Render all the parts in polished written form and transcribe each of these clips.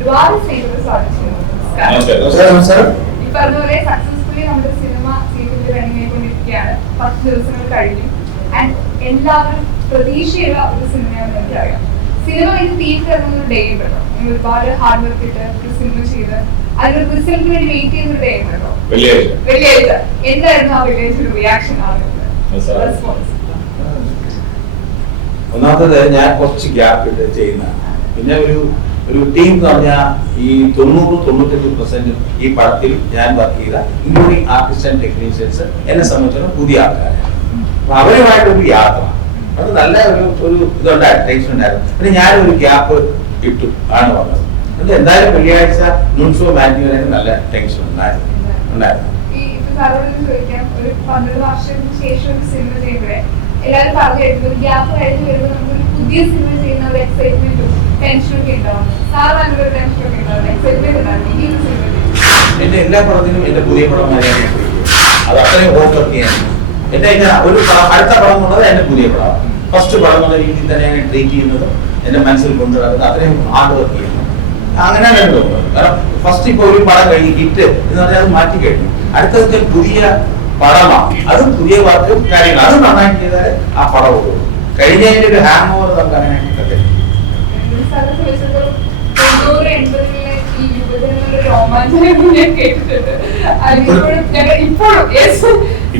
ഒരുപാട് സ്നേഹിതരെ സ്വാഗതിച്ചു. ഈ പറഞ്ഞ പോലെ സക്സസ്ഫുള്ളി നമ്മുടെ സിനിമ സീരിയലിൽ റണ്ണിങ് ആയിക്കൊണ്ടിരിക്കുകയാണ്. 10 ദിവസങ്ങൾ കഴിഞ്ഞു. ആൻഡ് എല്ലാവരും പ്രതീക്ഷയുള്ള ഒരു സിനിമയാണെന്ന് എനിക്കറിയാം. സിനിമ ഇത് തിയേറ്ററിൽ ഇറങ്ങുന്ന ഡേ ഉണ്ടല്ലോ, നിങ്ങൾ ഒരുപാട് ഹാർഡ് വർക്ക് ഇട്ട് ഒരു സിനിമ ചെയ്ത് അതിനൊരു റിസൾട്ടിന് വേണ്ടി വെയിറ്റ് ചെയ്യുന്ന ഒരു ഡേ ഉണ്ടല്ലോ, വെള്ളിയാഴ്ച. എന്തായിരുന്നു ആ വെള്ളിയാഴ്ച ഒരു റിയാക്ഷൻ ആളുകളുടെ റെസ്പോൺസ്? ഒന്നാമത്തത് ഞാൻ കുറച്ച് ഗ്യാപ്പ് ഇട്ട് ചെയ്യുന്ന, പിന്നെ ഒരു ടീം എന്ന് പറഞ്ഞാൽ ഈ 90-98% ഈ പടത്തിൽ ഞാൻ വർക്ക് ചെയ്ത ഇൻക്ലൂഡിങ് ആർട്ടിസ്റ്റ് ആൻഡ് ടെക്നീഷ്യൻസ് എന്നെ സംബന്ധിച്ചിടത്തോളം പുതിയ ആൾക്കാരാണ്. അപ്പൊ അവരുമായിട്ടൊരു യാത്ര അത് നല്ല ഒരു ഇതുണ്ടായിരുന്നു, ടെൻഷൻ ഉണ്ടായിരുന്നു. പിന്നെ ഞാനൊരു ഗ്യാപ്പ് ഇട്ടു ആണ് വന്നത്. അത് എന്തായാലും വെള്ളിയാഴ്ച ന്യൂസ് മാറ്റിയതിന് നല്ല ടെൻഷൻ ഉണ്ടായിരുന്നു. ഒരു 12 വർഷത്തിന് ശേഷം ഒരു സിനിമ ചെയ്യുമ്പോഴേ എല്ലാവരും പറഞ്ഞു കേട്ടു ഗ്യാപ്പ് കഴിഞ്ഞ് വരുമ്പോൾ നമുക്കൊരു പുതിയ സിനിമ ചെയ്യുന്ന ഒരു എക്സൈറ്റ്മെന്റും ടെൻഷനൊക്കെ ഉണ്ടാവും. സാധാരണ ഒരു ടെൻഷനൊക്കെ ഉണ്ടാവും, എക്സൈറ്റ്മെന്റ് ഉണ്ടാവും ഈ ഒരു സിനിമ. എന്റെ എല്ലാ പടത്തിനും എന്റെ പുതിയ പടമായാണ് അത് അത്രയും ഓർത്തൊക്കെയാണ്. എന്റെ ഒരു അടുത്ത പടം എന്നുള്ളത് എന്റെ പുതിയ പടമാണ്. ഫസ്റ്റ് പടം എന്നുള്ള രീതിയിൽ തന്നെയാണ് ട്രീറ്റ് ചെയ്യുന്നത്, എന്റെ മനസ്സിൽ കൊണ്ടുവരുന്നത്, അത്രയും ഹാർഡ് വർക്ക് ചെയ്യുന്നത്. അങ്ങനെയാണ് എനിക്ക് തോന്നുന്നത്. കാരണം ഫസ്റ്റ് ഇപ്പൊ ഒരു പടം കഴിഞ്ഞ് ഹിറ്റ് എന്ന് പറഞ്ഞാൽ അത് മാറ്റി കഴിഞ്ഞു. അടുത്തത് പുതിയ പടമാണ്, അതും പുതിയ വർക്കും കാര്യങ്ങൾ അത് നന്നായിട്ട് ചെയ്താൽ ആ പടം പോകും. കഴിഞ്ഞതിന്റെ ഒരു ഹാങ് ഓവർ നമുക്ക് അങ്ങനെ കിട്ടത്തില്ല.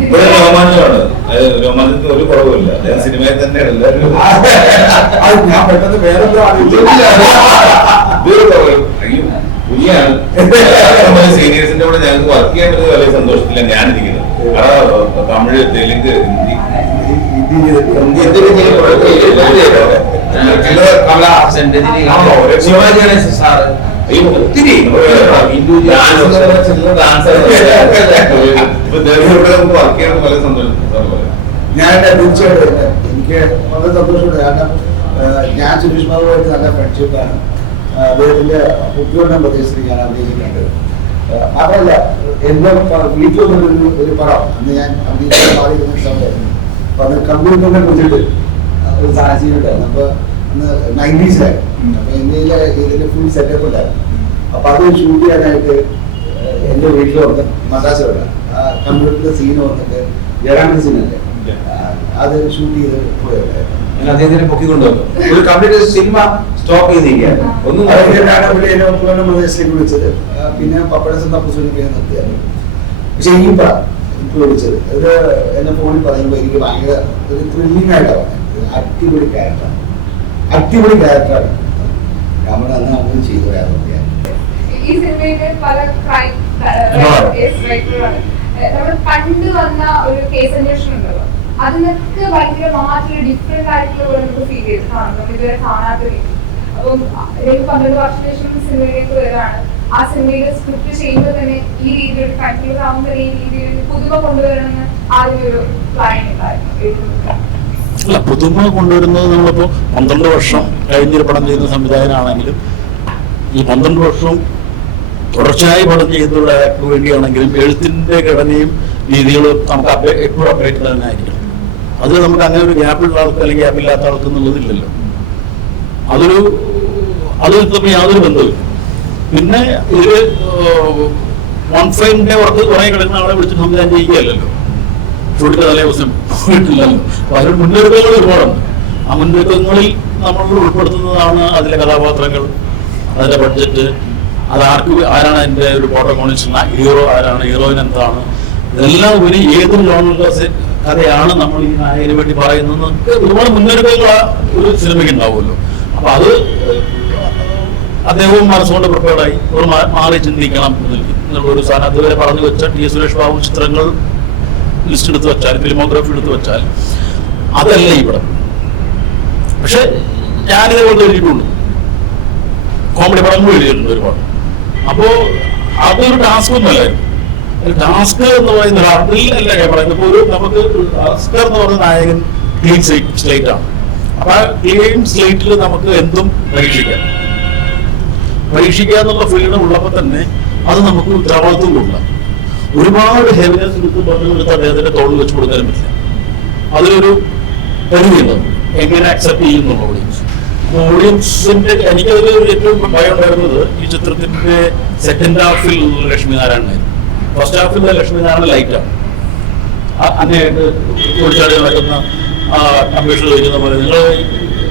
ഇപ്പോഴും രോമാഞ്ചമാണ്. രോമാഞ്ചത്തിന് ഒരു കുറവുമില്ല. സിനിമയിൽ തന്നെ എല്ലാവരും ഞാൻ പെട്ടെന്ന് വേറെ സീനിയേഴ്സിന്റെ കൂടെ ഞങ്ങൾക്ക് വർക്ക് ചെയ്യാൻ പറ്റുന്നത് വലിയ സന്തോഷത്തില്ല ഞാനിരിക്കുന്നത്. കാരണം തമിഴ്, തെലുങ്ക്, ഹിന്ദി ഒത്തിരി വർക്ക് ചെയ്യാൻ വളരെ സന്തോഷം. ഞാൻ തീർച്ചയായിട്ടും എനിക്ക് വളരെ സന്തോഷമുണ്ട്. കാരണം ഞാൻ സുരേഷ് ബാബുമായിട്ട് നല്ല ഫ്രണ്ട്ഷിപ്പാണ്. അദ്ദേഹത്തിന്റെ കുട്ടിയോടം പ്രദേശത്ത് ഞാൻ അഭിനയിച്ചിട്ടുണ്ട്. മാത്രമല്ല എന്റെ വീട്ടിൽ ഒരു പടം അന്ന് ഞാൻ അഭിനയിക്കാൻ ബാധിക്കുന്ന സമയത്ത് അപ്പൊ അന്ന് കമ്പ്യൂട്ടറിനെ കുറിച്ചിട്ട് ഒരു സാഹചര്യം ഉണ്ടായിരുന്നു. അപ്പൊ അന്ന് 90s-ലായിരുന്നു. അപ്പൊ ഇന്ത്യയിലെ ഇതിന്റെ ഫുൾ സെറ്റപ്പ് ഉണ്ടായിരുന്നു. അപ്പൊ അത് ഷൂട്ട് ചെയ്യാനായിട്ട് എന്റെ വീട്ടിൽ വന്ന് മദ്രാസിലുള്ള കമ്പ്യൂട്ടറിന്റെ സീന് വന്നിട്ട് ഏഴാമത്തെ സീനല്ലേ അത് ഷൂട്ട് ചെയ്ത് പോയതായിരുന്നു. അദ്ദേഹത്തിനെ പൊക്കിക്കൊണ്ടുവന്നു. ഒരു കംപ്ലീറ്റ് സിനിമ സ്റ്റോപ്പ് ചെയ്തിരിക്കുകയാണ്. ഒന്നും പ്രദേശത്തേക്ക് വിളിച്ചത്. പിന്നെ പപ്പട തപ്പുസൂരിക്ക് നിർത്തിയായിരുന്നു. പക്ഷെ ഈ എനിക്ക് വിളിച്ചത് ഇത് എന്നെ ഫോണിൽ പറയുമ്പോൾ എനിക്ക് ഭയങ്കര ഒരു ത്രില്ലിംഗ് ആയിട്ടാണ്. അടിപൊളി ക്യാരക്ടറാണ്, അടിപൊളി ക്യാരക്ടറാണ്. നമ്മുടെ അന്ന് അങ്ങനെ ചെയ്തു വരാതൊക്കെയാണ്. ഈ സിനിമയിലെ പല ക്രൈം നമ്മൾ പണ്ട് വന്ന ഒരു കേസ് അന്വേഷണം ഉണ്ടല്ലോ, അതിനൊക്കെ ഭയങ്കര മാറ്റം ഡിഫറെന്റ് ആയിട്ടുള്ള നമുക്ക് ഫീൽ ചെയ്ത് കാണും, നമ്മൾ ഇതുവരെ കാണാത്ത രീതി. അപ്പം 12 വർഷത്തിന് ശേഷം സിനിമയിലേക്ക് വരികയാണ്. ആ സിനിമയുടെ സ്ക്രിപ്റ്റ് ചെയ്യുമ്പോൾ തന്നെ ഈ രീതിയിൽ കൺഫ്യൂസ് ആവുന്ന രീതിയിൽ പുതുമ കൊണ്ടുവരണമെന്ന് ആദ്യം ഒരു പ്ലാൻ ഉണ്ടായിരുന്നു. അല്ല, പുതുമ കൊണ്ടുവരുന്നത് നമ്മളിപ്പോൾ 12 വർഷം കഴിഞ്ഞൊരു പടം ചെയ്യുന്ന സംവിധായകനാണെങ്കിലും ഈ 12 വർഷവും തുടർച്ചയായി പടം ചെയ്യുന്നവർക്ക് വേണ്ടിയാണെങ്കിലും എഴുത്തിന്റെ ഘടനയും രീതികളും നമുക്ക് എപ്പോഴും അപ്ഡേറ്റ് തന്നെ ആയിരിക്കും. അതിൽ നമുക്ക് അങ്ങനെ ഒരു ഗ്യാപ്പുള്ള ആൾക്ക് അല്ലെങ്കിൽ ഗ്യാപ്പില്ലാത്ത ആൾക്ക് എന്നുള്ളതില്ലല്ലോ. അത് തമ്മിൽ യാതൊരു ബന്ധവും. പിന്നെ ഇതില് 1 ഫ്രെയിമിന്റെ പുറത്ത് കുറെ കിടക്കുന്ന ആളെ വിളിച്ച് സംവിധാനം ചെയ്യുകയല്ലോ, ഷൂട്ടിന്റെ തലേ ദിവസം പോയിട്ടില്ലല്ലോ. അപ്പൊ അതിന് മുന്നൊരുക്കങ്ങൾ ഒരുപാടുണ്ട്. ആ മുന്നൊരുക്കങ്ങളിൽ നമ്മൾ ഉൾപ്പെടുത്തുന്നതാണ് അതിലെ കഥാപാത്രങ്ങൾ, അതിന്റെ ബഡ്ജറ്റ്, ആരാണ് അതിന്റെ ഒരു പ്രോട്ടഗോണിസ്റ്റ്, ഹീറോ ആരാണ്, ഹീറോയിൻ എന്താണ്, ഇതെല്ലാം ഉപരി ഏതൊരു ജോണറിന്റെ കഥയാണ് നമ്മൾ ഈ നായകന് വേണ്ടി പറയുന്നത്. ഒരുപാട് മുന്നൊരുക്കങ്ങൾ ഒരു സിനിമയ്ക്ക് ഉണ്ടാവുമല്ലോ. അപ്പൊ അത് അദ്ദേഹവും മനസ്സുകൊണ്ട് പ്രിപ്പയർഡായി ഒരു മാറി ചിന്തിക്കണം എന്നുള്ളൊരു സാധനം അതുവരെ പറഞ്ഞു വെച്ച ടി സുരേഷ് ബാബു ചിത്രങ്ങൾ ലിസ്റ്റ് എടുത്ത് വെച്ചാൽ, ഫിലിമോഗ്രാഫി എടുത്ത് വെച്ചാൽ അതല്ല ഇവിടെ. പക്ഷെ ഞാനിതേപോലെ എഴുതിയിട്ടുണ്ട്, കോമഡി പടങ്ങൾ എഴുതിയിട്ടുണ്ട് ഒരുപാട്. അപ്പോ അതൊരു ടാസ്ക് ഒന്നുമല്ലായിരുന്നു. ടാസ്ക് എന്ന് പറയുന്ന അതിലല്ല ഞാൻ പറയുന്നത്. ഇപ്പോൾ ഒരു നമുക്ക് ഓസ്കർ എന്ന് പറയുന്ന നായകൻ ക്ലീൻ സ്ലേറ്റ് ആണ്. അപ്പൊ ആ ക്ലീൻ സ്ലേറ്റിൽ നമുക്ക് എന്തും പരീക്ഷിക്കുക എന്നുള്ള ഫ്രീഡം ഉള്ളപ്പോൾ തന്നെ അത് നമുക്ക് ഉത്തരവാദിത്വം കൊടുക്കാം. ഒരുപാട് ഹെവിനെസ് എടുത്ത് അദ്ദേഹത്തിന്റെ തോളിൽ വെച്ച് കൊടുക്കാനും പറ്റില്ല. അതിലൊരു പരിധിയുണ്ട്, എങ്ങനെ അക്സെപ്റ്റ് ചെയ്യുന്നുള്ളത്. ഓഡിയൻസിന്റെ എനിക്കതിൽ ഏറ്റവും ഭയം ഉണ്ടായിരുന്നത് ഈ ചിത്രത്തിന്റെ സെക്കൻഡ് ഹാഫിൽ ലക്ഷ്മിനാരായണനായിരുന്നു. ഫസ്റ്റ് ഹാഫിൽ ലക്ഷ്മിനാരായണ ലൈറ്റാണ്, അങ്ങനെയായിട്ട് ഒളിച്ചാടി നടക്കുന്ന അന്വേഷണം ചോദിക്കുന്ന പോലെ നിങ്ങൾ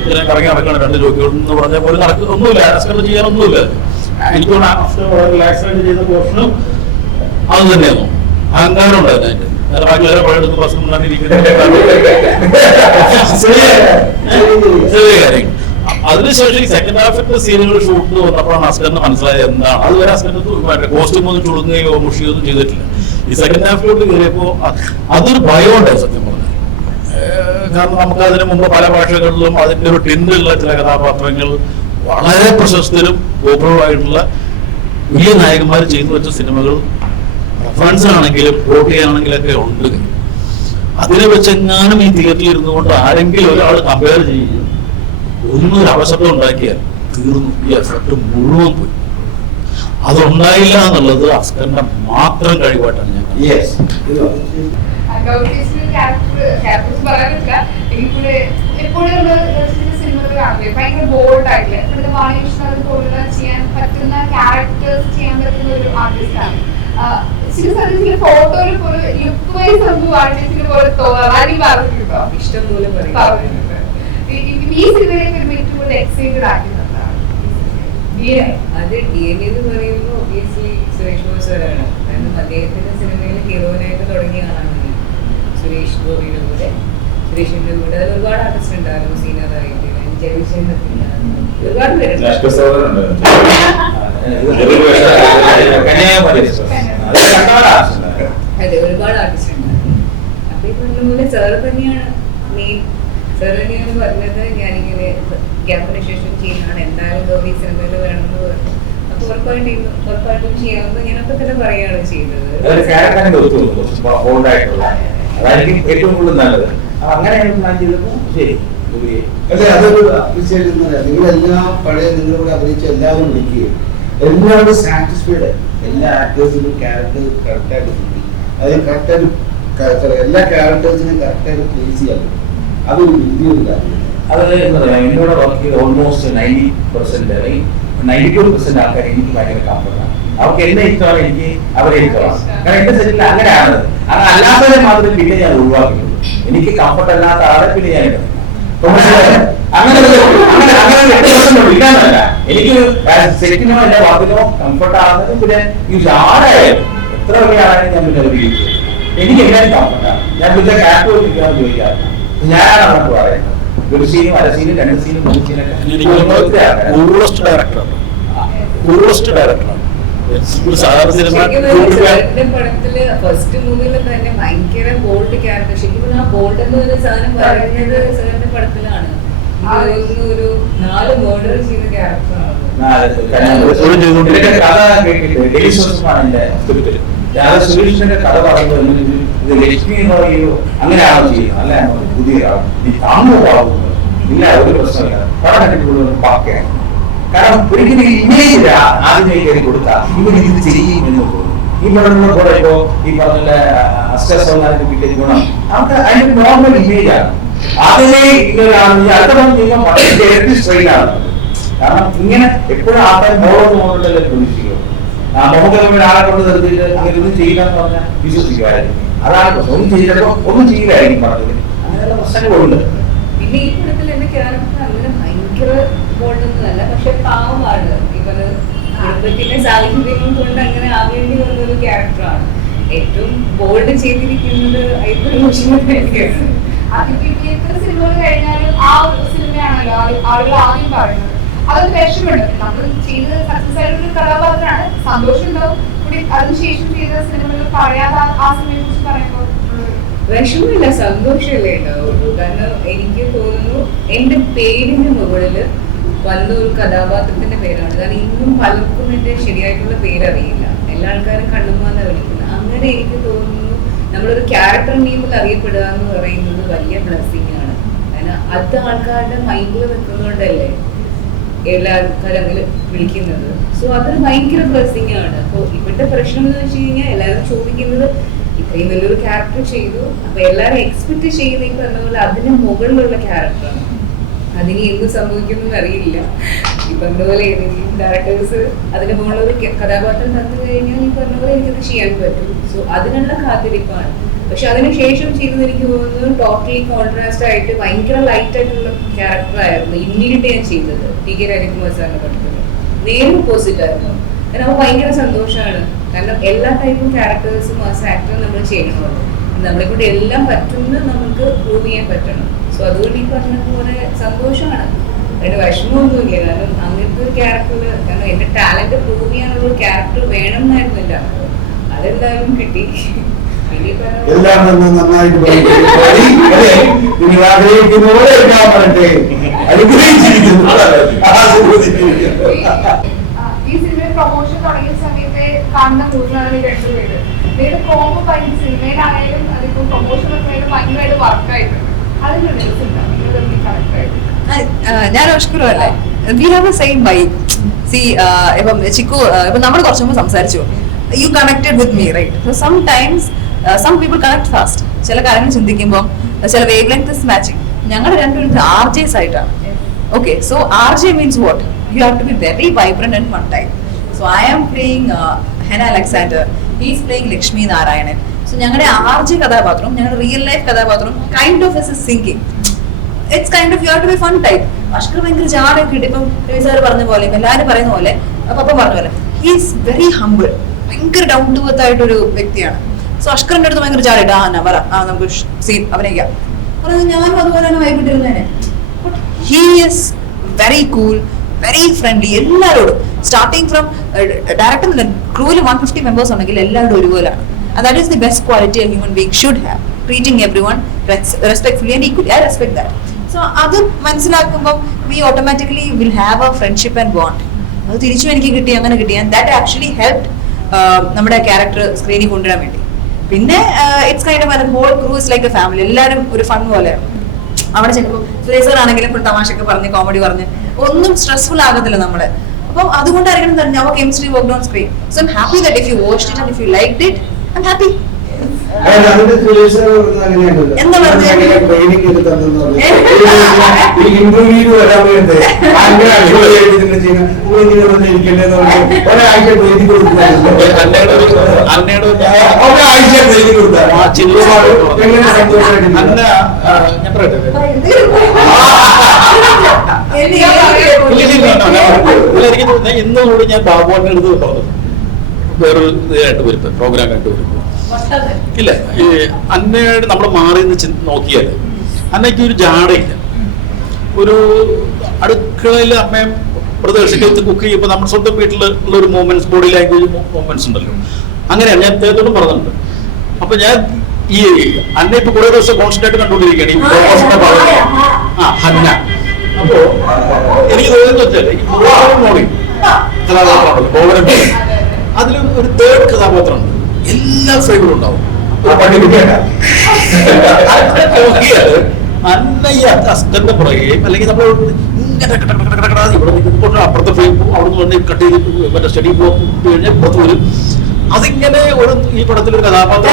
ഇതിനെ കറങ്ങി നടക്കണം 2 ജോലികളെന്ന് പറഞ്ഞ പോലെ ഒന്നുമില്ല, അസ്കറിന് ചെയ്യാനൊന്നുമില്ല. എനിക്ക് വളരെ റിലാക്സ് ആയിട്ട് ചെയ്ത പോർഷനും അത് തന്നെയായിരുന്നു. അഹങ്കാരം ഉണ്ടായിരുന്നു അതിന്റെ ബാക്കിയുള്ള പഴയെടുത്ത് ബസ് മുന്നാണ്ടിരിക്കുന്ന ചെറിയ കാര്യങ്ങൾ. അതിനുശേഷം ഈ സെക്കൻഡ് ഹാഫിന്റെ സീനുകൾ ഷൂട്ട് വന്നപ്പോഴാണ് അസ്കറിന് മനസ്സിലായത് എന്താണ്. അതുവരെ അസ്കറിന് കോസ്റ്റ്യൂം ഒന്നും ചുടുങ്ങുകയോ മുഷിയോ ഒന്നും ചെയ്തിട്ടില്ല. ഈ സെക്കൻഡ് ഹാഫിലോട്ട് കയറിയപ്പോ അതൊരു ഭയമുണ്ടായി സത്യം പറഞ്ഞാൽ. കാരണം നമുക്ക് അതിനു മുമ്പ് പല ഭാഷകളിലും അതിന്റെ ഒരു ടിന്നിലുള്ള ചില കഥാപാത്രങ്ങൾ വളരെ പ്രശസ്തരും പോപ്പുലറായിട്ടുള്ള വലിയ നായകന്മാർ ചെയ്തു വെച്ച സിനിമകൾ റെഫറൻസിനാണെങ്കിലും കോട്ടിയാണെങ്കിലൊക്കെ ഉണ്ട്. അതിനെ വെച്ചെങ്ങാനും ഈ തിയേറ്ററിൽ ഇരുന്നു കൊണ്ട് ആരെങ്കിലും ഒരാൾ കമ്പയർ ചെയ്യുകയും ഒന്നൊരു അവസരം ഉണ്ടാക്കിയാൽ തീർന്നു, ഈ എഫക്ട് മുഴുവൻ പോയി. അതുണ്ടായില്ല എന്നുള്ളത് അസ്കറിന്റെ മാത്രം കഴിവായിട്ടാണ് ഞാൻ ക്യാരക്ടേഴ്സ് പറയാനില്ല. എനിക്കൂടെ എപ്പോഴും സിനിമകൾ കാണുന്നത് ഭയങ്കര ബോൾഡ് ആയിട്ടില്ല. ഇപ്പോഴത്തെ ബാലകൃഷ്ണൻ പോലുള്ള ചെയ്യാൻ പറ്റുന്ന ക്യാരക്ടേഴ്സ് ചെയ്യാൻ പറ്റുന്ന ഒരു ആർട്ടിസ്റ്റാണ്. ചില ഫോട്ടോയിൽ പോലെ ലുക്ക് വൈസ് നമുക്ക് ആർട്ടിസ്റ്റിന് പോലെ തോന്നാൻ പറഞ്ഞിട്ടുണ്ടോ? ഇഷ്ടം പോലെ പറഞ്ഞിട്ടുണ്ട്. ഈ സിനിമയിലേക്ക് ഏറ്റവും കൂടുതൽ എക്സൈറ്റഡ് ആക്കിയിട്ടുണ്ടാണ് അത് DNA എന്ന് പറയുമ്പോൾ ഒബിയസ്ലി സുരേഷ് ഗോപി സാറാണ്. കാരണം അദ്ദേഹത്തിന്റെ സിനിമയിൽ ഹീറോയിനായിട്ട് തുടങ്ങിയ ആളാണ് സുരേഷ് ഗോപിയുടെ കൂടെ. സുരേഷിന്റെ കൂടെ അതിൽ ഒരുപാട് ആർട്ടിസ്റ്റ് ഉണ്ടായിരുന്നു. സീനറായിട്ട് ഒരുപാട് പേരുണ്ട്. അതെ, ഒരുപാട് ആർട്ടിസ്റ്റ് ഉണ്ടായിരുന്നു. അപ്പൊ ഈ പറഞ്ഞ സാറ് തന്നെയാണ് മെയിൻ. സാർ തന്നെയാണ് പറഞ്ഞത് ഞാനിങ്ങനെ ഗ്യാപ്പിന് ശേഷം ചെയ്യുന്നതാണ്, എന്തായാലും ഗൗരി സിനിമയിൽ വേണമെന്ന് പറഞ്ഞു. അപ്പൊ ഉറപ്പായിട്ടും ചെയ്യാമെന്ന് ഞാനൊക്കെ തന്നെ പറയുകയാണ് ചെയ്തത്. ഏറ്റവും കൂടുതൽ നല്ലത് അങ്ങനെ പ്ലാൻ ചെയ്തപ്പോ ശരി. അല്ലെ, അതൊരു അപ്രീസിയേറ്റ്. നിങ്ങളെല്ലാം പഴയ നിങ്ങളിവിടെ അഭിനയിച്ച എല്ലാവരും വിളിക്കുകയും എല്ലാവരും സാറ്റിസ്ഫൈഡ്. എല്ലാ ആക്ടേഴ്സിനും ക്യാരക്ടർ കറക്റ്റായിട്ട് കിട്ടി. അത് കറക്റ്റായിട്ട് എല്ലാ ക്യാരക്ടേഴ്സിനും കറക്റ്റായിട്ട് പ്ലേസ് ചെയ്യാൻ പറ്റും. അതൊരു വലിയൊരു കാര്യമാണ്. അത് എന്താ പറയുക, എന്നോട് വർക്ക് ചെയ്ത് ഓൾമോസ്റ്റ് 90% അല്ലെങ്കിൽ 92% ആൾക്കാർ എനിക്ക് ഭയങ്കര കംഫർട്ടാണ്. അവർക്ക് എന്നെ ഇഷ്ടമാണ്, എനിക്ക് അവരെ ഇഷ്ടമാണ്. കാരണം എന്റെ സെറ്റിൽ അങ്ങനെയാണ്. അങ്ങനെ അല്ലാത്തവരെ മാത്രമേ പിന്നെ ഞാൻ ഒഴിവാക്കിയുള്ളൂ. എനിക്ക് കംഫർട്ട് അല്ലാത്ത ആളെ പിന്നെ ഞാൻ ഇടും. അങ്ങനെ ഇല്ലാന്നല്ല, എനിക്ക് സെറ്റിനോ എന്റെ വർക്കിനോ കംഫർട്ട് ആകുന്നത് പിന്നെ ആരായാലും എത്ര വലിയ ആളായാലും ഞാൻ പിന്നെ ഉപയോഗിക്കും. എനിക്ക് എല്ലാവരും കംഫർട്ടാണ്. ഞാൻ പിന്നെ ക്യാപ്പ് വെച്ചിരിക്കാന്ന് ചോദിക്കാറില്ല. ഞാനാണ് അങ്ങോട്ട് പറയുന്നത്. ഒരു സീനും 1/2 സീനും 2 സീനും 3 സീനൊക്കെ പടത്തില് ഫസ്റ്റ് മൂവില് തന്നെ ഭയങ്കര ബോൾഡ് ക്യാരക്ടർ. ശരിക്കും ആ ബോൾഡ് എന്ന് പറയുന്ന സാധനം പറയുന്നത് സാറിന്റെ പടത്തിലാണ്. ഒരു 4 മർഡർ ചെയ്ത ക്യാരക്ടറാണ്. സുരേഷിന്റെ കഥ പറയുമ്പോൾ ഇത് ലക്ഷ്മി എന്ന് പറയുമോ അങ്ങനെയാണോ ചെയ്യുന്നത്? അല്ല, പുതിയ താങ്ങുന്നത് ഇല്ല, ഒരു പ്രശ്നമില്ല. പടം കണ്ടിട്ടുള്ള പാക്കയാണ്. കാരണം ഒരിക്കലും ഇമേജ് ആദ്യമേ കയറി കൊടുത്താൽ ഇവർ ഇത് ചെയ്യും എന്ന് തോന്നും. ഈ പടങ്ങളെ പോലെ ഇപ്പോ ഈ പറഞ്ഞ അസ്കറിന്റെ കിട്ടിയ ഗുണം നമുക്ക് അതിന്റെ നോർമൽ ഇമേജ് ആണ്. ആദ്യമേ ഇങ്ങനെയാണെന്ന് അടുത്ത പടം ചെയ്യുമ്പോൾ പടത്തിന്റെ സ്ട്രെയിൻ ആണ്. കാരണം ഇങ്ങനെ എപ്പോഴും ആൾക്കാർ മോളൊന്നുകൊണ്ടല്ലേ പ്രതീക്ഷിക്കുക. മുഖം ആളെ കൊണ്ട് നിർത്തിയിട്ട് അങ്ങനെ ഒന്നും ചെയ്യില്ല എന്ന് പറഞ്ഞാൽ വിശ്വസിക്കുമായിരിക്കും. അതാണ് പ്രശ്നം. ഒന്നും ചെയ്തപ്പോ ഒന്നും ചെയ്യില്ലായിരിക്കും പറഞ്ഞത്. അങ്ങനെയുള്ള പ്രശ്നങ്ങളുണ്ട്. പിന്നെ ഈ പടത്തിൽ എന്റെ ക്യാരക്ടർ അങ്ങനെ ഭയങ്കര ബോൾഡൊന്നുമല്ല, പക്ഷെ പാവമാണ്. ഇവര് കുടുംബത്തിന്റെ സാഹചര്യങ്ങൾ കൊണ്ട് അങ്ങനെ ആവേണ്ടി വന്നൊരു ക്യാരക്ടറാണ്. ഏറ്റവും ബോൾഡ് ചെയ്തിരിക്കുന്നത് എത്ര സിനിമകൾ കഴിഞ്ഞാലും ആ ഒരു സിനിമയാണല്ലോ ആളുകൾ ആദ്യം പറയുന്നത്. അതൊരു വിഷമുണ്ട്. നമ്മൾ ചെയ്തത് സക്സസ് ആയിട്ടൊരു കഥാപാത്രമാണ്, സന്തോഷം ഉണ്ടാവും. കൂടി അതിനുശേഷം ചെയ്ത സിനിമകൾ പറയാതെ ആ സിനിമയെ കുറിച്ച് പറയുമ്പോൾ വിഷമില്ല, സന്തോഷമല്ലേ ഉണ്ടാവുള്ളൂ. കാരണം എനിക്ക് തോന്നുന്നു എന്റെ പേരിന് മുകളില് വന്ന ഒരു കഥാപാത്രത്തിന്റെ പേരാണ്. കാരണം ഇന്നും പലർക്കും എന്റെ ശരിയായിട്ടുള്ള പേരറിയില്ല. എല്ലാ ആൾക്കാരും കണ്ണുമ്മാന്ന് വിളിക്കുന്നത്. അങ്ങനെ എനിക്ക് തോന്നുന്നു നമ്മളൊരു ക്യാരക്ടർ നെയിമിൽ അറിയപ്പെടുക എന്ന് പറയുന്നത് വലിയ ബ്ലെസ്സിങ് ആണ്. കാരണം അത് ആൾക്കാരുടെ മൈൻഡിൽ നിൽക്കുന്നതുകൊണ്ടല്ലേ എല്ലാ ആൾക്കാരും അങ്ങനെ വിളിക്കുന്നത്. സോ അതൊരു ഭയങ്കര ബ്ലെസ്സിങ് ആണ്. അപ്പോൾ ഇവിടുത്തെ പ്രശ്നം എന്ന് വെച്ച് കഴിഞ്ഞാൽ എല്ലാവരും ചോദിക്കുന്നത് ഇത്രയും വലിയൊരു ക്യാരക്ടർ ചെയ്തു, അപ്പൊ എല്ലാവരും എക്സ്പെക്ട് ചെയ്യുന്ന ഈ പറഞ്ഞ പോലെ അതിന് മുകളിലുള്ള ക്യാരക്ടറാണ്. അതിന് എന്ത് സംഭവിക്കുമെന്ന് അറിയില്ല. ഈ പറഞ്ഞ പോലെ ഏതെങ്കിലും ഡയറക്ടേഴ്സ് അതിന് മുകളിലൊരു കഥാപാത്രം തന്നു കഴിഞ്ഞാൽ ഈ പറഞ്ഞ പോലെ എനിക്കത് ചെയ്യാൻ പറ്റും. സോ അതിനുള്ള കാത്തിരിപ്പാണ്. പക്ഷെ അതിനുശേഷം ചെയ്തത് എനിക്ക് തോന്നുന്നു ടോട്ടലി കോൺട്രാസ്റ്റ് ആയിട്ട് ഭയങ്കര ലൈറ്റ് ആയിട്ടുള്ള ക്യാരക്ടറായിരുന്നു ഇന്നീട്ട് ഞാൻ ചെയ്തത്. ടി.കെ. രാജകുമാർ സാറിനെ പഠിത്തത് നേരെ ഓപ്പോസിറ്റ് ആയിരുന്നു. കാരണം അപ്പോൾ ഭയങ്കര സന്തോഷമാണ്. കാരണം എല്ലാ ടൈപ്പും ക്യാരക്ടേഴ്സും ആസ് ആക്ടർ നമ്മൾ ചെയ്യണമല്ലോ. നമ്മളെ കൊണ്ട് എല്ലാം പറ്റുമെന്ന് നമുക്ക് പ്രൂവ് ചെയ്യാൻ പറ്റണം. സോ അതുകൊണ്ട് ഈ പറഞ്ഞ പോലെ സന്തോഷമാണ്. അതിന്റെ വിഷമമൊന്നുമില്ല. കാരണം അങ്ങനത്തെ ഒരു ക്യാരക്ടർ, കാരണം എന്റെ ടാലന്റ് പ്രൂവ് ചെയ്യാനുള്ള ഒരു ക്യാരക്ടർ വേണം എന്നായിരുന്നില്ല. അതെന്തായാലും കിട്ടി. എല്ലാം നന്നായിട്ട് ആഗ്രഹിക്കുന്ന പോലെ ഞാൻ പറയട്ടെ, അനുഗ്രഹിച്ചിരിക്കുന്നു. ഈ സിനിമയിൽ പ്രൊമോഷൻ തുടങ്ങിയ സമയത്തെ കാണുന്ന മൂന്നാണ് ഈ രണ്ടുപേര്. ഇവരുടെ കോമ്പോ ഭയങ്കര സിനിമയിലായാലും അതിപ്പോ പ്രൊമോഷൻ ഒക്കെ ഭയങ്കരമായിട്ട് വർക്കായിട്ടുണ്ട്. അതിന്റെ ഡീൽസ് ഞാൻ അഷ്കറും അല്ലേ, we have a same vibe. See ഇപ്പം ചിക്കു ഇപ്പം നമ്മൾ കുറച്ച് മുമ്പ് സംസാരിച്ചു, you connected with me right. Sometimes some people connect fast. ചില കാര്യങ്ങൾ ചിന്തിക്കുമ്പോൾ ചില വേവ് ലെങ്ത് ഇസ് മാച്ചിങ്. ഞങ്ങളുടെ രണ്ടുപേരും RJs ആയിട്ടാണ്. Okay, so RJ means what? You have to be very vibrant and one time. So I am playing Hannah Alexander. He is playing Lakshmi Narayanan. So ഞങ്ങളുടെ RJ കഥാപാത്രം, ഞങ്ങളുടെ real life കഥാപാത്രം kind of is syncing. It's kind of you have to be fun type. Ashkar ഭയങ്കര ജാടൊക്കെ ഇട്ട് ഇപ്പം Ravi sir പറഞ്ഞ പോലെ, എല്ലാവരും പറയുന്ന പോലെ, അപ്പം പറഞ്ഞ പോലെ ഹി ഈസ് വെരി ഹംബിൾ, ഭയങ്കര ഡൗൺ ടു എർത്ത് ആയിട്ടൊരു വ്യക്തിയാണ്. സോ അഷ്കറിന്റെ അടുത്ത് ഭയങ്കര ജാടയിട്ട് നമുക്ക് സീൻ അഭിനയിക്കാം പറഞ്ഞു. ഞാനും അതുപോലെ തന്നെ വൈകിട്ടിരുന്നേനെ. But he is very cool, very friendly എല്ലാവരോടും. സ്റ്റാർട്ടിങ് ഫ്രം ഡയറക്ടർ ക്രൂവിൽ 150 മെമ്പേഴ്സ് ഉണ്ടെങ്കിൽ എല്ലാവരും ഒരുപോലെയാണ്. And that is the best quality a human being should have. Treating everyone respectfully and equally. I respect that. So അത് മനസ്സിലാക്കുമ്പോൾ we automatically will have a friendship and bond. അത് തിരിച്ചും എനിക്ക് കിട്ടി, അങ്ങനെ കിട്ടി. And that actually helped നമ്മുടെ character സ്ക്രീനിൽ കൊണ്ടുവരാൻ വേണ്ടി. പിന്നെ it's kind of whole crew is like a family. എല്ലാവരും ഒരു ഫൺ പോലെയാണ്. അവിടെ ചെല്ലുമ്പോൾ സുരേഷ് സാർ ആണെങ്കിലും ഇപ്പോൾ തമാശയൊക്കെ പറഞ്ഞ് കോമഡി പറഞ്ഞ് ഒന്നും സ്ട്രെസ്ഫുൾ ആകത്തില്ല നമ്മള്. അപ്പം അതുകൊണ്ടായിരിക്കണം തന്നെ അവർ chemistry worked on screen. So I'm happy that if you watched it and if you liked it, I'm happy. എന്താ ഇന്റർവ്യൂ വരാൻ വേണ്ടി ഒരാഴ്ച ട്രെയിനിങ് കൊടുത്തായിരുന്നു. എനിക്ക് തോന്നുന്നത് ഇന്നുകൂടി ഞാൻ ബാബുവിന്റെ അടുത്ത് തോന്നുന്നു വേറൊരു ഇതായിട്ട് വരുന്നത് പ്രോഗ്രാം ആയിട്ട് വരുന്നത് ഇല്ല. ഈ അന്നയുടെ നമ്മൾ മാറി നിന്ന് നോക്കിയാൽ അന്നയ്ക്ക് ഒരു ജാടയില്ല. ഒരു അടുക്കളയിൽ അമ്മയും പ്രദർശിക്കത്ത് കുക്ക് ചെയ്യുമ്പോൾ നമ്മുടെ സ്വന്തം വീട്ടിൽ ഉള്ള ഒരു മൂവ്മെന്റ്സ്, ബോഡി ലാംഗ്വേജ് മൂവ്മെന്റ്സ് ഉണ്ടല്ലോ. അങ്ങനെയാണ് ഞാൻ അദ്ദേഹത്തോടും പറഞ്ഞിട്ടുണ്ട്. അപ്പൊ ഞാൻ ഈ അന്ന ഇപ്പൊ കുറെ ദിവസം കോൺസ്റ്റന്റ് ആയിട്ട് കണ്ടുകൊണ്ടിരിക്കുകയാണ് ഈ പ്രൊമോഷന്റെ ഭാഗത്ത്. ഹന്ന. അപ്പോ എനിക്ക് തോന്നുന്നത് വെച്ചാൽ ഈ മോണി കഥാപാത്രം അതിൽ ഒരു തേർഡ് കഥാപാത്രം ഉണ്ട്. എല്ലാ സൈഡിലും ഉണ്ടാവും. അന്നയ്യ അസ്കറിന്റെ പുറകെയും അല്ലെങ്കിൽ നമ്മൾ ഇങ്ങനെ ഇവിടെ അപ്പുറത്തെ ഫ്രെയിം അവിടെ നിന്ന് കട്ട് ചെയ്ത് മറ്റേ സ്റ്റഡി ബ്ലോക്ക് കഴിഞ്ഞാൽ പുറത്ത് വരും. അതിങ്ങനെ ഒരു ഈ പടത്തിലൊരു കഥാപാത്രം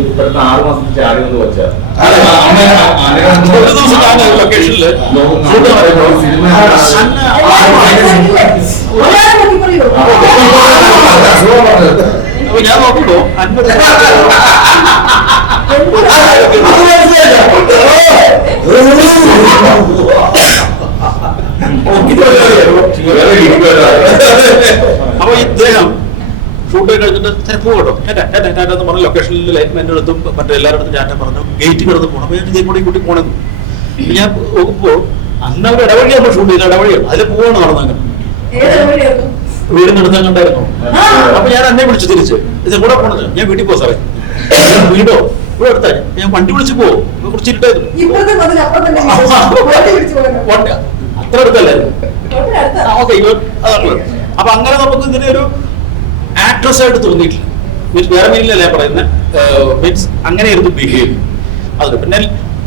ഇപ്പോഴത്തെ 6 മാസത്തിൽ ചാടി എന്ന് വെച്ചാൽ ലൊക്കേഷനില് അപ്പൊ ഞാൻ നോക്കുമ്പോ അപ്പൊ ഇദ്ദേഹം ഷൂട്ട് കഴിഞ്ഞിട്ട് ചിലപ്പോൾ കേട്ടോ ടാറ്റെന്ന് പറഞ്ഞു. ലൊക്കേഷനിൽ ലൈറ്റ്മാൻ്റെ അടുത്തും മറ്റേ എല്ലാവരുടെ അടുത്തും ടാറ്റ പറഞ്ഞു. ഗേറ്റ് കിടന്ന് പോകണം. അപ്പൊ ഞാൻ ഇതേ കൂടി കൂട്ടി പോണെന്ന് ഞാൻ നോക്കുമ്പോ അന്ന് അവർ ഇടവഴി നമ്മൾ ഷൂട്ട് ചെയ്ത ഇടവഴിയാണ്. അതിൽ പോവാണ് നടന്നങ്ങനെ വീടിനടുത്ത് കണ്ടായിരുന്നു. അപ്പൊ ഞാൻ എന്നെ വിളിച്ചു തിരിച്ച് ഇത് കൂടെ പോണത്. ഞാൻ വീട്ടിൽ പോ സാറേ, വീടോ ഇവിടെ അടുത്തായി. ഞാൻ വണ്ടി വിളിച്ച് പോകും. കുറച്ച് ഇരുട്ടായിരുന്നു. അത്ര അടുത്തല്ലായിരുന്നു. ഓക്കെ, അപ്പൊ അങ്ങനെ നമുക്ക് ഇതിനെ ഒരു ആക്ട്രസ് ആയിട്ട് തോന്നിയിട്ടില്ല. മീൻസ് വേറെ മീനിലല്ലേ പറയുന്നത്. മീൻസ് അങ്ങനെയായിരുന്നു ബിഹേവ്. അത് പിന്നെ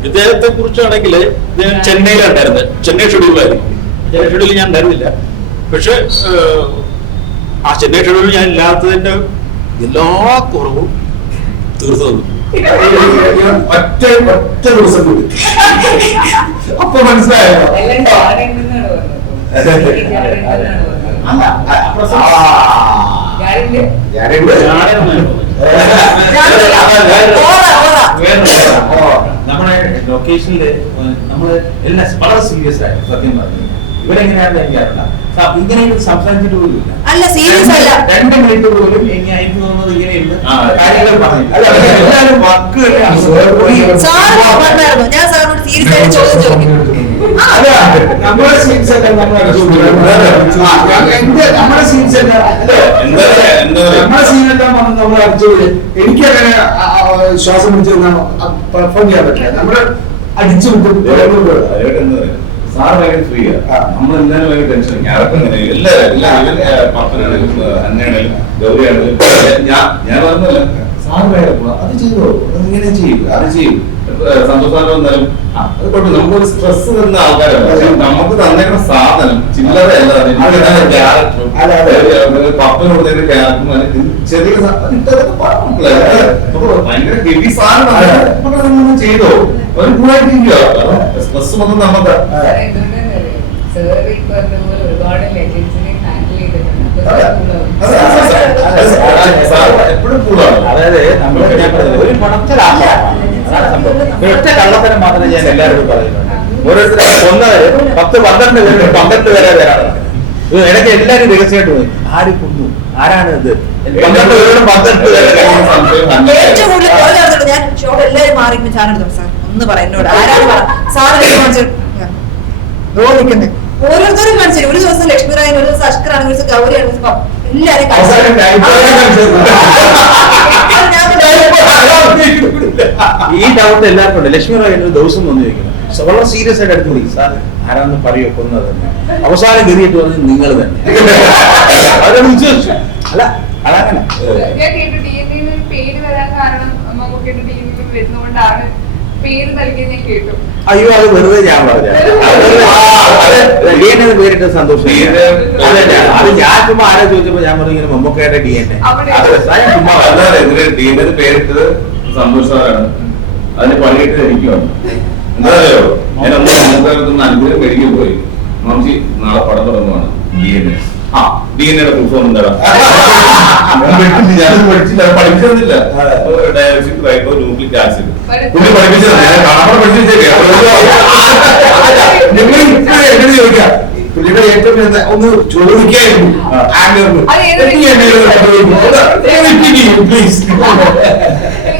ഇദ്ദേഹത്തെ കുറിച്ചാണെങ്കിൽ ഇദ്ദേഹം ചെന്നൈയിലുണ്ടായിരുന്നത്. ചെന്നൈ ഷെഡ്യൂളായിരുന്നു. ചെന്നൈ ഷെഡ്യൂളിൽ ഞാൻ ഉണ്ടായിരുന്നില്ല. പക്ഷെ ആ ചെന്നൈ ഷെഡ്യൂളിൽ ഞാൻ ഇല്ലാത്തതിന്റെ എല്ലാ കുറവും തീർച്ചയായും ഒറ്റ ദിവസം കൂടി അപ്പൊ മനസ്സിലായോ? എല്ലാം ജാരണ്ട് എന്നാണ് പറഞ്ഞത്. ജാരണ്ട് എന്നാണ് പറഞ്ഞത്. നമ്മുടെ ലൊക്കേഷനില് നമ്മള് എല്ലാം വളരെ സീരിയസ് ആയി സത്യം പറഞ്ഞു. ഇവരെങ്ങനെയാണെന്ന് എനിക്കറിയില്ല. ഇങ്ങനെ സംസാരിച്ചിട്ട് പോലും ഇല്ല. അല്ല സീരിയസ് അല്ല. 2 മിനിറ്റ് പോലും എനിക്ക് തോന്നുന്നത് ഇങ്ങനെയുണ്ട് കാര്യങ്ങൾ പറഞ്ഞു. എല്ലാവരും വാക്ക് സാറിന് ഞാൻ സാറിനോട് സീരിയസ് ആയിട്ട് ചോദ്യം ചോദിക്കും. നമ്മുടെ സീൻസ് ഒക്കെ നമ്മുടെ സീൻസ് ഒക്കെ നമ്മുടെ സീനെല്ലാം വന്ന് നമ്മൾ അടിച്ചു. എനിക്കങ്ങനെ ശ്വാസം പിടിച്ച് പെർഫോം ചെയ്യാൻ പറ്റില്ല. നമ്മള് അടിച്ചു വിട്ടു. സാറ് ഭയങ്കര ഫ്രീയാ. നമ്മളെല്ലാരും ഭയങ്കര ടെൻഷൻ. ഞാനൊക്കെ അങ്ങനെ എല്ലാവരും പപ്പനാണെങ്കിലും അന്നയാണെങ്കിലും ഗൗരിയാണെങ്കിലും ഞാൻ പറഞ്ഞല്ല സാറ് ഭയങ്കര അത് ചെയ്തോ ഇങ്ങനെ ചെയ്യും അത് ചെയ്യും. സന്തോഷം വന്നാലും അത് കുഴപ്പമില്ല. നമുക്കൊരു സ്ട്രെസ് തരുന്ന ആൾക്കാരല്ല. നമുക്ക് തന്നേക്കുന്ന സാധനം ചില്ലറയല്ല. പപ്പനോട് ക്യാരക്ടറും ചെറിയ ഭയങ്കര ഹെവി സാധനം ചെയ്തോ ഒരു കൂടായിട്ടിരിക്കുക. സ്ട്രെസ് മൊത്തം നമുക്ക് എപ്പോഴും കൂടാണ്. അതായത് ഒരു പണത്തിലല്ല ഒറ്റ കള്ളത്തരം മാത്രമേ ഞാൻ എല്ലാവരോടും പറയുന്നുണ്ട്. ഓരോരുത്തരെ കൊന്നവര് 10-12 പേര് 12 പേരെ വരാണ്. ഇടയ്ക്ക് എല്ലാവരും രഹസ്യമായിട്ട് പോയി ആര് കൊന്നു ആരാണ് ഇത് 12 പേരോട് 12 പേരെ ഏറ്റവും കൂടുതൽ ഞാൻ ഷോട്ട് എല്ലാവരും മാറിക്കുമ്പോൾ ചാനെടുത്തു സാർ ഒന്ന് പറ എന്നോട് ആരാണ് സാറിനെ നിൽക്കുന്നത് ഓരോരുത്തരും കാണിച്ചു. ഒരു ദിവസം ലക്ഷ്മി റായൻ, ഒരു ദിവസം അഷ്കറാണ്, ഒരു ദിവസം ഗൗരിയാണ്, എല്ലാവരും ഈ ഡൗട്ട് എല്ലാവർക്കും ഉണ്ട്. ലക്ഷ്മി റായ് ഒരു ദിവസം വന്നു ചോദിക്കുന്നത് വളരെ സീരിയസ് ആയിട്ട് അടുത്ത് വിളിക്കും സാർ ആരാന്ന് പറയോ കൊന്നത് തന്നെ. അവസാനം ഗതിയിട്ട് പറഞ്ഞ് നിങ്ങൾ തന്നെ അവരോട് വിശ്വസിച്ചു. അല്ല അതങ്ങനെ ഞാൻ കേട്ടു DNA പേര് വരാൻ കാരണം മമ്മൂക്കയുടെ DNA വരുന്നതുകൊണ്ടാണ് പേര് നൽകിയത് ഞാൻ കേട്ടു. അയ്യോ അത് വെറുതെ ഞാൻ പറഞ്ഞു പേരിട്ട് സന്തോഷം. അത് ഞാൻ ചുമ്മാ ആരാ ചോദിച്ചപ്പോ ഞാൻ പറഞ്ഞു ഇങ്ങനെ മമ്മൂക്കയുടെ DNA ചുമ്മാ DNA പേരിട്ടത് സന്തോഷമാണ്. അതിന് പണിയിട്ട് ഇരിക്കുവാണ്. എന്താ അറിയോ ഞാൻ ഒന്ന് അനുഗ്രഹം മേടിക്കാൻ പോയി. മാംസി നാളെ പടം തുടങ്ങുവാണ് DNA. DNAയുടെ പ്രൂഫ് എന്താ ഞാൻ പഠിച്ചില്ല പഠിക്കുന്നില്ല. ന്യൂക്ലിക് ആസിഡ് പുള്ളി പഠിപ്പിച്ചത് കാണാൻ ചോദിക്കാം. പുള്ളിയുടെ ഏറ്റവും ഒന്ന് ചോദിക്കായിരുന്നു പ്ലീസ്.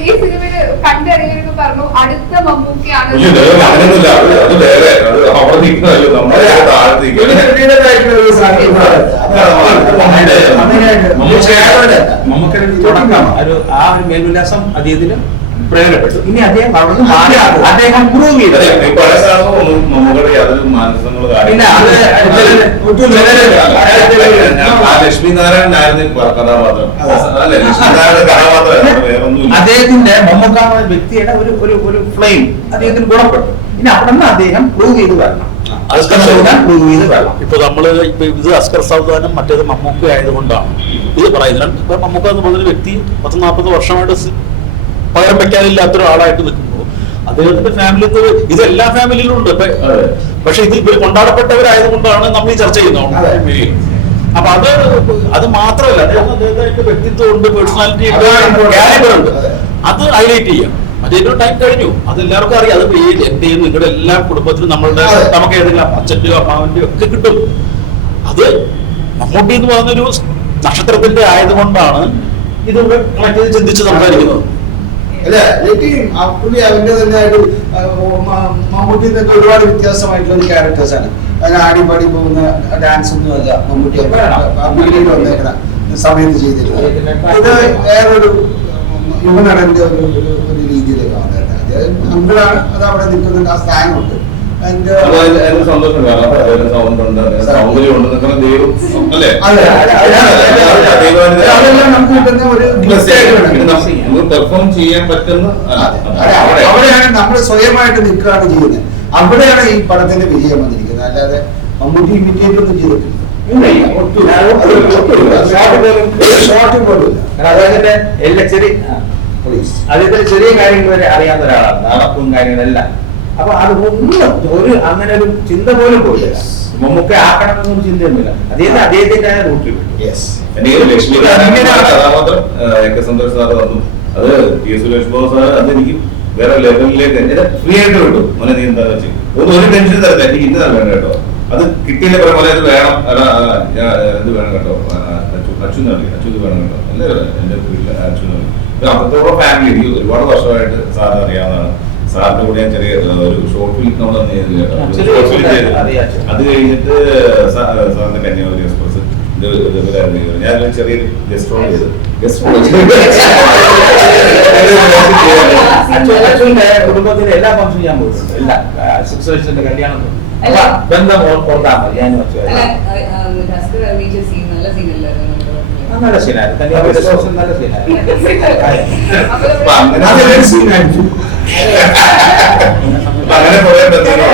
ഈ സിനിമയില് കണ്ടിറങ്ങിയവരൊക്കെ പറഞ്ഞു അടുത്ത മമ്മൂക്കയാണ്. അങ്ങനെയൊന്നുമില്ല. അത് വേറെ അത് അവിടെ നിൽക്കുന്നതല്ലോ നമ്മുടെ മമ്മൂക്കയുടെ തുടക്കം ആ ഒരു മേൽവിലാസം അദ്ദേഹത്തിന് പ്രയോജനപ്പെട്ടു. ഇനി അദ്ദേഹം അദ്ദേഹം പ്രൂവ് ചെയ്തു. മമ്മൂക്കയുടെ യാതൊരു മാനസങ്ങളോ ലക്ഷ്മി നാരായണനായിരുന്നു കഥാപാത്രം. അല്ലെ ലക്ഷ്മി നാരായണ കഥാപാത്രം വേറൊന്നും. അദ്ദേഹത്തിന്റെ മമ്മൂക്ക എന്ന വ്യക്തിയുടെ ഒരു ഫ്ലെയിം അദ്ദേഹത്തിന് ഗുണപ്പെട്ടു. ഇനി അവിടെ നിന്ന് അദ്ദേഹം പ്രൂവ് ചെയ്ത് വരണം. ഇപ്പൊ നമ്മള് ഇപ്പൊ ഇത് അസ്കർ സൗദാനും മറ്റേത് മമ്മൂക്ക ആയതുകൊണ്ടാണ് ഇത് പറയുന്നത്. ഇപ്പൊ മമ്മൂക്ക എന്ന് പറഞ്ഞൊരു വ്യക്തി 40-40 വർഷമായിട്ട് പകരം വെക്കാനില്ലാത്ത ഒരാളായിട്ട് നിൽക്കുമ്പോൾ അദ്ദേഹത്തിന്റെ ഫാമിലി ഇത് എല്ലാ ഫാമിലിയിലും ഉണ്ട്. പക്ഷെ ഇത് ഇവർ കൊണ്ടാടപ്പെട്ടവരായതുകൊണ്ടാണ് നമ്മൾ ഈ ചർച്ച ചെയ്യുന്നത്. അപ്പൊ അത് മാത്രമല്ല അദ്ദേഹത്തിന്റെ വ്യക്തിത്വം ഉണ്ട്, പേഴ്സണാലിറ്റി ഉണ്ട്, അത് ഹൈലൈറ്റ് ചെയ്യാം. അതിന്റെ ടൈം കഴിഞ്ഞു. അത് എല്ലാവർക്കും അറിയാം. അത് എന്റെയും നിങ്ങളുടെ എല്ലാ കുടുംബത്തിലും നമുക്ക് ഏതെങ്കിലും അച്ഛന്റെയോ അമ്മാവന്റെയോ ഒക്കെ കിട്ടും. അത് മമ്മൂട്ടി എന്ന് പറഞ്ഞൊരു നക്ഷത്രത്തിന്റെ ആയതുകൊണ്ടാണ് ഇത് കണക്ട് ചെയ്ത് ചിന്തിച്ച് സംസാരിക്കുന്നത്. അല്ല പുള്ളി അവന്റെ തന്നെ മമ്മൂട്ടി തന്നെ ഒരുപാട് വ്യത്യാസമായിട്ടുള്ള ഒരു ക്യാരക്ടേഴ്സാണ്. അതിന് ആടിപ്പാടി പോകുന്ന ഡാൻസ് ഒന്നും അല്ല മമ്മൂട്ടി വന്നേക്കണ സമയത്ത് ചെയ്തിരുന്നത്. ഇത് വേറൊരു യുവനടന്റെ ഒരു രീതിയിലേക്ക് വന്നേക്കുന്നത്. അങ്കിളാണ് അത് അവിടെ നിൽക്കുന്നുണ്ട്. ആ സ്ഥാനമുണ്ട്. സന്തോഷം നമുക്ക് കിട്ടുന്ന ഒരു പെർഫോം ചെയ്യാൻ പറ്റുന്ന അവിടെയാണ് നമ്മൾ സ്വയമായിട്ട് നിൽക്കുകയാണ് ചെയ്യുന്നത്. അവിടെയാണ് ഈ പടത്തിന്റെ വിജയം വന്നിരിക്കുന്നത്. അല്ലാതെ മമ്മൂട്ടി ഇമിറ്റേറ്റ് ഒന്നും ചെയ്തിട്ടില്ല. ഷോർട്ട് പോലും എല്ലാ ചെറിയ പ്ലീസ്. അതിന്റെ ചെറിയ കാര്യങ്ങൾ വരെ അറിയാവുന്ന ഒരാളാണ്, നടപ്പും കാര്യങ്ങളെല്ലാം. അപ്പൊ അത് ഒന്നും ഒരു അങ്ങനെ ഒരു ചിന്ത പോലും പോയില്ല. മമ്മൂക്ക ആക്കണമെന്നൊന്നും ചിന്തയൊന്നുമില്ല. അദ്ദേഹത്തിന്റെ റൂട്ടിൽ കഥാപാത്രം സന്തോഷ് സാറ് തന്നു. അത് T S Suresh Babu sir അത് എനിക്ക് വേറെ ലെവലിലേക്ക് എന്നെ ഫ്രീ ആയിട്ട് വിട്ടു. മോനെ നീ എന്താ വെച്ച് ഒരു ടെൻഷൻ തരത്തില്ല, എനിക്ക് ഇന്നതാണ് വേണ്ട കേട്ടോ. അത് കിട്ടിയില്ല പോലെ ഇത് വേണം, ഇത് വേണം കേട്ടോ, അച്ഛൻ അച്ഛൻ വേണം കേട്ടോ, അല്ലേ എന്റെ വീട്ടിലെ അച്ഛൻ. അപ്പത്തോളം ഫാമിലി എനിക്ക് ഒരുപാട് വർഷമായിട്ട് സാറിന് അറിയാവുന്നതാണ്. സാറിന്റെ കൂടെ ഞാൻ ചെറിയ ഒരു ഷോർട്ട് ഫിലിം നമ്മൾ അത് കഴിഞ്ഞിട്ട് സാറിന്റെ കന്യാകുമാരി എക്സ്പ്രസ് ഞാൻ ചെറിയൊരു ഗസ്റ്റ് റോൾ ചെയ്തു. കുടുംബത്തിന്റെ എല്ലാ ഫംഗ്ഷനും ഞാൻ പോയിട്ടുണ്ട്. എല്ലാ സിക്സ് കല്യാണം ബന്ധം ഓർത്താൽ മതി. ഞാൻ നല്ല സീനായിരുന്നു. കന്യാകുമാരി എക്സ്പ്രസ് നല്ല സീനായിരുന്നു. അങ്ങനെ കുറെ ബന്ധങ്ങൾ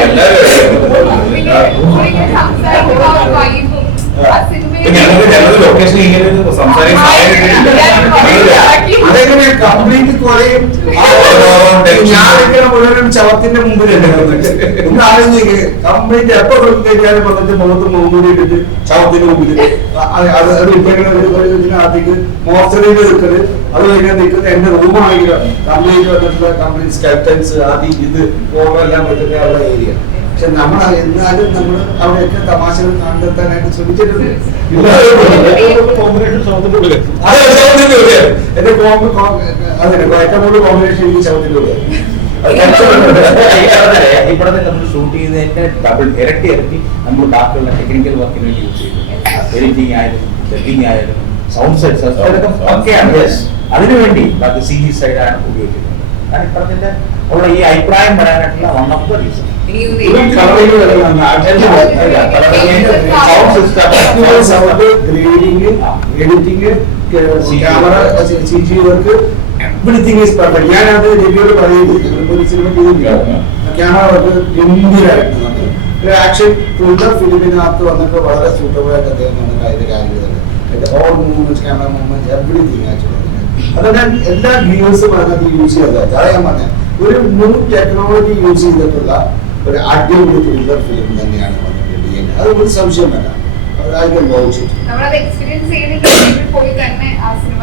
ഞങ്ങൾക്ക് ലൊക്കേഷൻ ഇങ്ങനെ അതെങ്ങനെ കംപ്ലീറ്റ് കുറയും. ഞാനിങ്ങനെ മുഴുവൻ ശവത്തിന്റെ മുമ്പിലല്ലേ ഒന്ന് ആലോചിക്ക്. കംപ്ലീറ്റ് എപ്പോ കഴിഞ്ഞാലും വന്നിട്ട് മുഖത്ത് മുമ്പൂടി ഇട്ടിട്ട് ശവത്തിന്റെ മുമ്പിൽ അത് ഇതിനകത്തേക്ക് മോർച്ചറിയിൽ നിൽക്കല്. അത് കഴിഞ്ഞാൽ നിൽക്കുന്നത് എന്റെ റൂമാണെങ്കിലും കംപ്ലീറ്റ് വന്നിട്ടുള്ള കംപ്ലീറ്റ് സ്കെൽറ്റൻസ് ആദ്യം ഇത് ഫോട്ടോ എല്ലാം വെച്ചിട്ട് ഉള്ള ഏരിയ. പക്ഷെ നമ്മൾ എന്നാലും നമ്മൾ അവിടെയൊക്കെ തമാശകൾ കണ്ടെത്താനായിട്ട് ശ്രമിച്ചിട്ടുണ്ട്. എന്റെ ഏറ്റവും കൂടുതൽ കോമ്പിനേഷൻ എനിക്ക് ശവത്തിലൂടെ ഇവിടെ നമ്മൾ ഷൂട്ട് ചെയ്തതിന്റെ ഡബിൾ ഇരട്ടി നമ്മൾ ബാക്കിയുള്ള ടെക്നിക്കൽ വർക്കിന് വേണ്ടി യൂസ് ചെയ്തു. എഡിറ്റിംഗ് ആയാലും സെറ്റിംഗ് ആയാലും സൗണ്ട് സെറ്റ്സ് ഒക്കെയാണ്. അതിനുവേണ്ടി ബാക്കി CG സൈഡാണ് ഉപയോഗിക്കുന്നത്. കാരണം ഇപ്പഴത്തിന്റെ ഉള്ള ഈ അഭിപ്രായം വരാനായിട്ടുള്ള one of the reason editing camera CG work everything is perfect. ഞാനത് റിവ്യൂല് പറയുന്നത് ഒരു സിനിമ ചെയ്തിട്ടില്ല. ക്യാമറ വർക്ക് ഗംഭീരമായിട്ട് ഒരു ആക്ഷൻ ത്രില്ലർ ഫിലിമിനകത്ത് വന്നിട്ട് വളരെ സൂട്ടബിൾ ആയിട്ട് അദ്ദേഹം വന്നിട്ട് അതിന്റെ കാര്യങ്ങൾ all movements camera movements everything actually അതുകൊണ്ട് എല്ലാ വ്യൂസും അതിനകത്ത് യൂസ് ചെയ്തത്. അതാ ഞാൻ പറഞ്ഞത് ഒരു ന്യൂ ടെക്നോളജി യൂസ് ചെയ്തിട്ടുള്ള ഒരു അടിപൊളി ത്രില്ലർ ഫിലിം തന്നെയാണ് വന്നിട്ടുള്ളത്. അത് ഒരു സംശയം വേണ്ട. നമ്മളത് എക്സ്പീരിയൻസ് ചെയ്യണമെങ്കിൽ പോയി തന്നെ ആ സിനിമ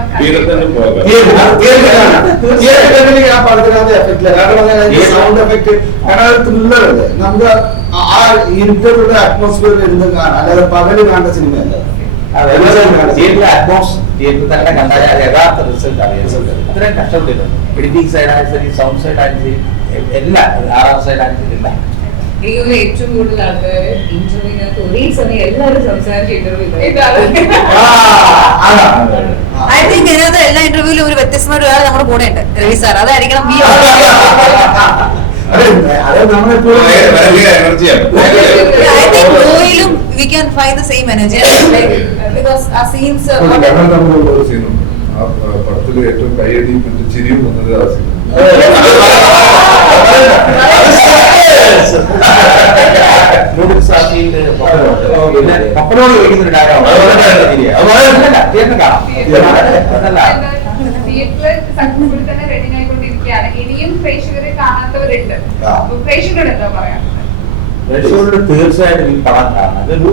സൗണ്ട് എഫക്ട് കാരണം ത്രില്ലർ അല്ലേ. നമുക്ക് ആ ഇരുട്ടുള്ള അറ്റ്മോസ്ഫിയർ ഇരുന്ന് കാണാം, അല്ലാതെ പകല് കാണുന്ന സിനിമയല്ല. യഥാർത്ഥ റിസൾട്ട് അത്രയും കഷ്ടപ്പെട്ടിട്ടുണ്ട്. എഡിറ്റിംഗ് സൈഡായാലും ശരി, സൗണ്ട് സൈഡായാലും ശരി, എല്ലാം RR സൈഡായാലും ശരി എല്ലാം. എനിക്ക് ഏറ്റവും കൂടുതൽ ആൾക്കാർ ഇന്റർവ്യൂവിനകത്ത് ഒരേ സമയം എല്ലാവരും സംസാരിച്ച ഇന്റർവ്യൂ ഐ തിങ്ക് ഇതിനകത്ത് എല്ലാ ഇന്റർവ്യൂവിലും ഒരു വ്യത്യസ്തമായ ഒരാൾ നമ്മുടെ കൂടെ ഉണ്ട്, രവി സാർ. അതായിരിക്കണം ോയിലും we can find the same energy because our scenes പടത്തില് ഏറ്റവും കൈയടി മറ്റു ചിരിയും വന്നത് ആ സിനിമ. പപ്പനോട് ചോദിക്കുന്നൊരു സക്സസ്ഫുൾ തന്നെ റെഡി ആയിക്കൊണ്ടിരിക്കുകയാണ്. ഇനിയും പ്രേക്ഷകരെ കാണാത്തവരുണ്ട്. പ്രേക്ഷകരോട് എന്താ പറയാ? പ്രേക്ഷകരോട് തീർച്ചയായിട്ടും ഈ പടം കാണണം. അതൊരു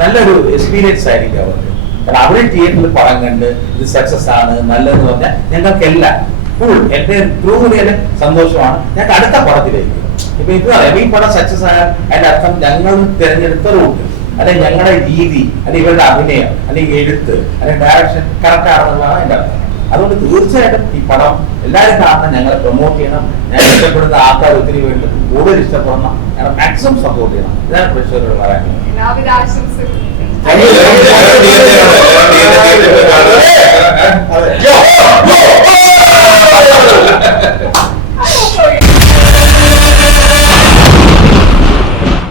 നല്ലൊരു എക്സ്പീരിയൻസ് ആയിരിക്കും അവർക്ക്. കാരണം അവര് തിയേറ്ററിൽ പടം കണ്ട് ഇത് സക്സസ് ആണ് നല്ലതെന്ന് പറഞ്ഞാൽ ഞങ്ങൾക്കെല്ലാം ഫുൾ എന്റെ ത്രൂ കൂടിയാലും സന്തോഷമാണ്. ഞങ്ങൾക്ക് അടുത്ത പടത്തിലേക്ക് ഇപ്പൊ ഇത് പറയാം, ഈ പടം സക്സസ് ആയാൽ അതിന്റെ അർത്ഥം ഞങ്ങൾ തിരഞ്ഞെടുത്ത റൂട്ട് അല്ലെങ്കിൽ ഞങ്ങളുടെ രീതി അല്ലെങ്കിൽ ഇവരുടെ അഭിനയം അല്ലെങ്കിൽ എഴുത്ത് അല്ലെങ്കിൽ ഡയറക്ഷൻ കറക്റ്റ് ആണെന്നുള്ളതാണ് അതിന്റെ അർത്ഥം. അതുകൊണ്ട് തീർച്ചയായിട്ടും ഈ പടം എല്ലാവരും കാണണം, ഞങ്ങളെ പ്രൊമോട്ട് ചെയ്യണം. ഞാൻ ഇഷ്ടപ്പെടുന്ന ആൾക്കാർ ഒത്തിരി വേണ്ടി കൂടുതൽ ഇഷ്ടപ്പെടണം, ഞങ്ങൾ മാക്സിമം സപ്പോർട്ട് ചെയ്യണം. ഇതാണ് പ്രേക്ഷകരോട് പറയാൻ. എല്ലാവിധ ആശംസകളും.